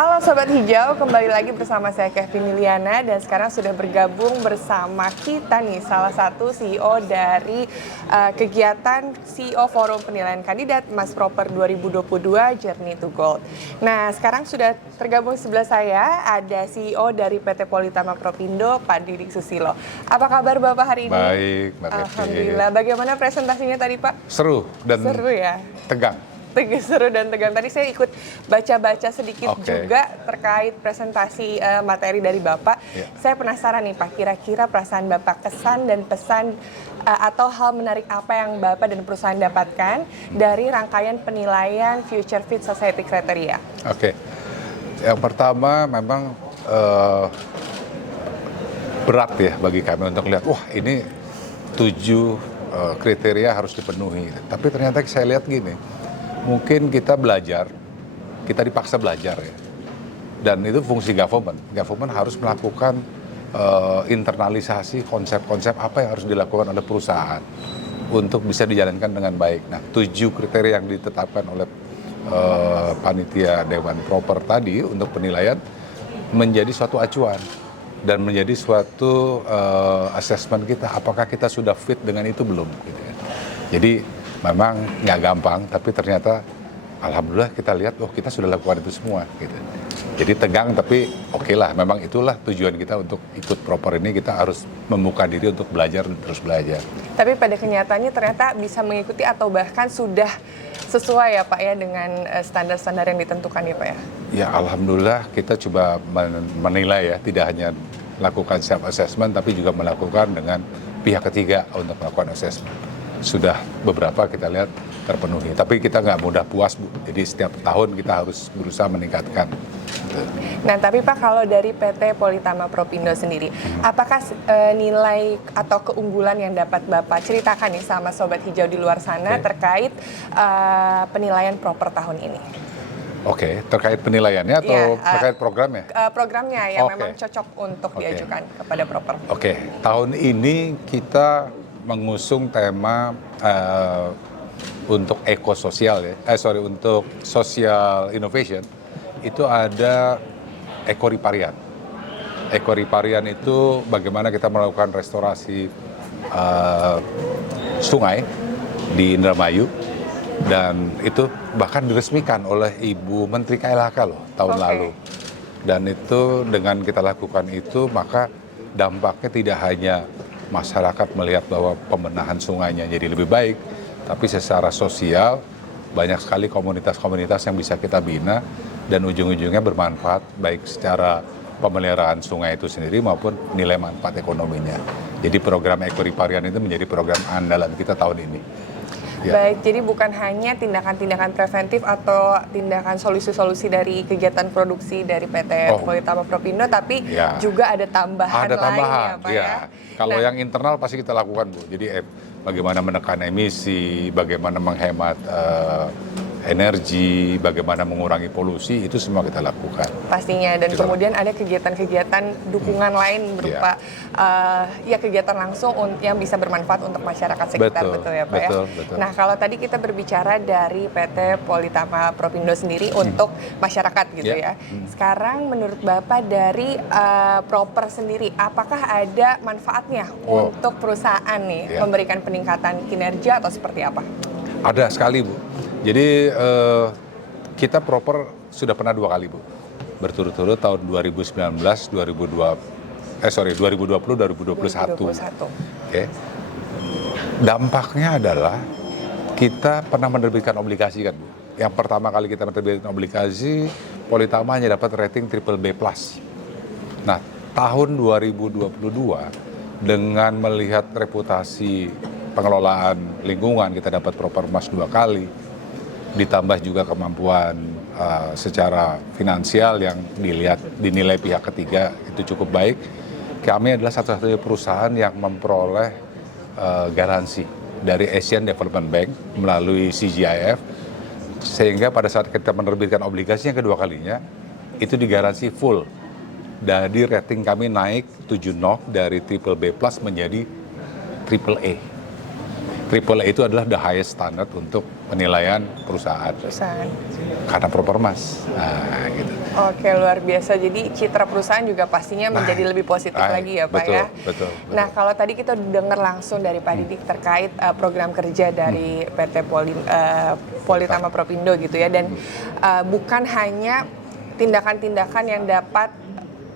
Halo Sobat Hijau, kembali lagi bersama saya Kevin Liliana dan sekarang sudah bergabung bersama kita nih salah satu CEO dari kegiatan CEO Forum Penilaian Kandidat Mas Proper 2022 Journey to Gold. Nah sekarang sudah tergabung sebelah saya ada CEO dari PT Politama Propindo Pak Didik Susilo. Apa kabar Bapak hari ini? Baik, Mbak Kevin. Alhamdulillah. Bagaimana presentasinya tadi Pak? Seru dan ya. tegang. Seru dan tegang. Tadi saya ikut baca-baca sedikit juga terkait presentasi materi dari Bapak. Saya penasaran nih Pak, kira-kira perasaan Bapak, kesan dan pesan atau hal menarik apa yang Bapak dan perusahaan dapatkan dari rangkaian penilaian Future Fit Society Criteria? Yang pertama memang berat ya bagi kami untuk lihat, wah ini 7 kriteria harus dipenuhi. Tapi ternyata saya lihat gini, mungkin kita belajar, kita dipaksa belajar ya. Dan itu fungsi government. Government harus melakukan internalisasi konsep-konsep apa yang harus dilakukan oleh perusahaan untuk bisa dijalankan dengan baik. Nah, 7 kriteria yang ditetapkan oleh panitia Dewan Proper tadi untuk penilaian menjadi suatu acuan dan menjadi suatu assessment kita, apakah kita sudah fit dengan itu belum. Gitu ya. Jadi memang nggak gampang, tapi ternyata alhamdulillah kita lihat, oh kita sudah lakukan itu semua. Gitu. Jadi tegang, tapi oke lah, memang itulah tujuan kita untuk ikut proper ini, kita harus membuka diri untuk belajar dan terus belajar. Tapi pada kenyataannya ternyata bisa mengikuti atau bahkan sudah sesuai ya Pak ya dengan standar-standar yang ditentukan ya Pak ya? Ya alhamdulillah kita coba menilai ya, tidak hanya lakukan self-assessment, tapi juga melakukan dengan pihak ketiga untuk melakukan assessment. Sudah beberapa kita lihat terpenuhi, tapi kita nggak mudah puas Bu. Jadi setiap tahun kita harus berusaha meningkatkan. Nah tapi Pak, kalau dari PT Politama Propindo sendiri, apakah nilai atau keunggulan yang dapat Bapak ceritakan nih sama Sobat Hijau di luar sana terkait penilaian proper tahun ini? Terkait penilaiannya atau terkait programnya? Programnya yang memang cocok untuk diajukan kepada proper. Tahun ini kita mengusung tema untuk ekososial ya, untuk social innovation. Itu ada ekoriparian. Ekoriparian itu bagaimana kita melakukan restorasi sungai di Indramayu, dan itu bahkan diresmikan oleh Ibu Menteri KLHK loh tahun lalu. Dan itu dengan kita lakukan itu, maka dampaknya tidak hanya masyarakat melihat bahwa pembenahan sungainya jadi lebih baik, tapi secara sosial banyak sekali komunitas-komunitas yang bisa kita bina dan ujung-ujungnya bermanfaat baik secara pemeliharaan sungai itu sendiri maupun nilai manfaat ekonominya. Jadi program ekoriparian itu menjadi program andalan kita tahun ini. Baik, jadi bukan hanya tindakan-tindakan preventif atau tindakan solusi-solusi dari kegiatan produksi dari PT Politama Propindo, tapi juga ada tambahan lain ya Pak ya? Kalau yang internal pasti kita lakukan Bu, jadi bagaimana menekan emisi, bagaimana menghemat energi, bagaimana mengurangi polusi, itu semua kita lakukan. Pastinya, dan kemudian ada kegiatan-kegiatan dukungan lain berupa kegiatan langsung yang bisa bermanfaat untuk masyarakat sekitar, betul ya Pak ya? Betul. Nah kalau tadi kita berbicara dari PT Politama Propindo sendiri untuk masyarakat gitu ya. Sekarang menurut Bapak dari proper sendiri, apakah ada manfaatnya untuk perusahaan nih memberikan peningkatan kinerja atau seperti apa? Ada sekali Bu. Jadi kita proper sudah pernah 2 kali Bu, berturut-turut tahun 2019, 2020, 2021. Dampaknya adalah kita pernah menerbitkan obligasi kan Bu. Yang pertama kali kita menerbitkan obligasi, Politama hanya dapat rating BBB+. Nah, tahun 2022 dengan melihat reputasi pengelolaan lingkungan, kita dapat proper emas 2 kali. Ditambah juga kemampuan secara finansial yang dinilai pihak ketiga itu cukup baik. Kami adalah satu-satunya perusahaan yang memperoleh garansi dari Asian Development Bank melalui CGIF, sehingga pada saat kita menerbitkan obligasi yang kedua kalinya itu digaransi full. Dari rating kami naik 7 nok dari BBB+ menjadi AAA. AAA itu adalah the highest standard untuk penilaian perusahaan. karena Propermas. Nah, gitu. Oke, luar biasa. Jadi citra perusahaan juga pastinya menjadi lebih positif lagi ya Pak betul, ya. Betul. Nah, kalau tadi kita dengar langsung dari Pak Didik terkait program kerja dari PT Politama Propindo gitu ya, dan bukan hanya tindakan-tindakan yang dapat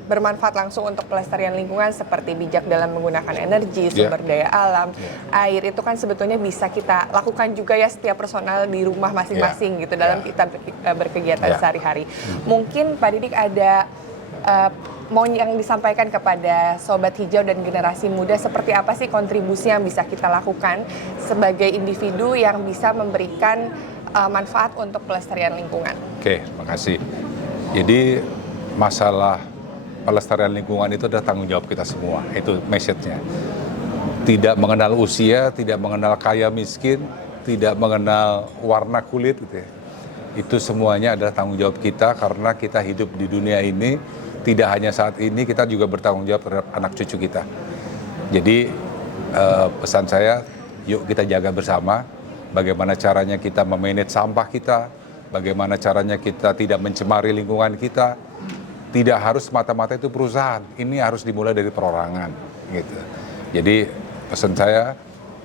bermanfaat langsung untuk pelestarian lingkungan seperti bijak dalam menggunakan energi, sumber daya alam, air, itu kan sebetulnya bisa kita lakukan juga ya setiap personal di rumah masing-masing gitu dalam kita berkegiatan sehari-hari. Mungkin Pak Didik ada mau yang disampaikan kepada Sobat Hijau dan generasi muda, seperti apa sih kontribusi yang bisa kita lakukan sebagai individu yang bisa memberikan manfaat untuk pelestarian lingkungan? Oke, makasih. Jadi masalah pelestarian lingkungan itu adalah tanggung jawab kita semua, itu message-nya. Tidak mengenal usia, tidak mengenal kaya miskin, tidak mengenal warna kulit gitu ya. Itu semuanya adalah tanggung jawab kita karena kita hidup di dunia ini, tidak hanya saat ini, kita juga bertanggung jawab terhadap anak cucu kita. Jadi pesan saya, yuk kita jaga bersama bagaimana caranya kita memanage sampah kita, bagaimana caranya kita tidak mencemari lingkungan kita. Tidak harus mata-mata itu perusahaan, ini harus dimulai dari perorangan gitu. Jadi pesan saya,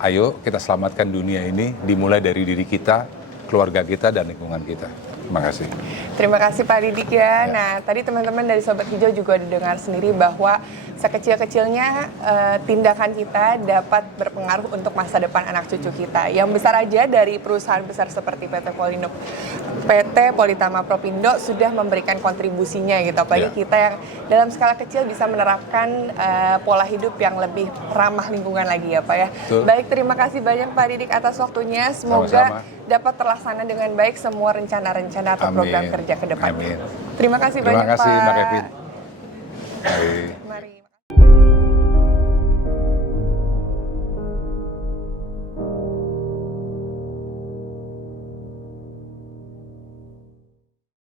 ayo kita selamatkan dunia ini dimulai dari diri kita, keluarga kita, dan lingkungan kita. Terima kasih. Terima kasih Pak Didik ya. Nah, tadi teman-teman dari Sobat Hijau juga didengar sendiri bahwa sekecil-kecilnya tindakan kita dapat berpengaruh untuk masa depan anak cucu kita. Yang besar aja dari perusahaan besar seperti PT Politama Propindo sudah memberikan kontribusinya gitu. Apalagi kita yang dalam skala kecil bisa menerapkan pola hidup yang lebih ramah lingkungan lagi ya Pak ya. Betul. Baik, terima kasih banyak Pak Didik atas waktunya. Semoga dapat terlaksana dengan baik semua rencana-rencana atau program kerja ke depan. Amin. Terima kasih banyak Pak. Terima kasih Mbak Kevin. Mari.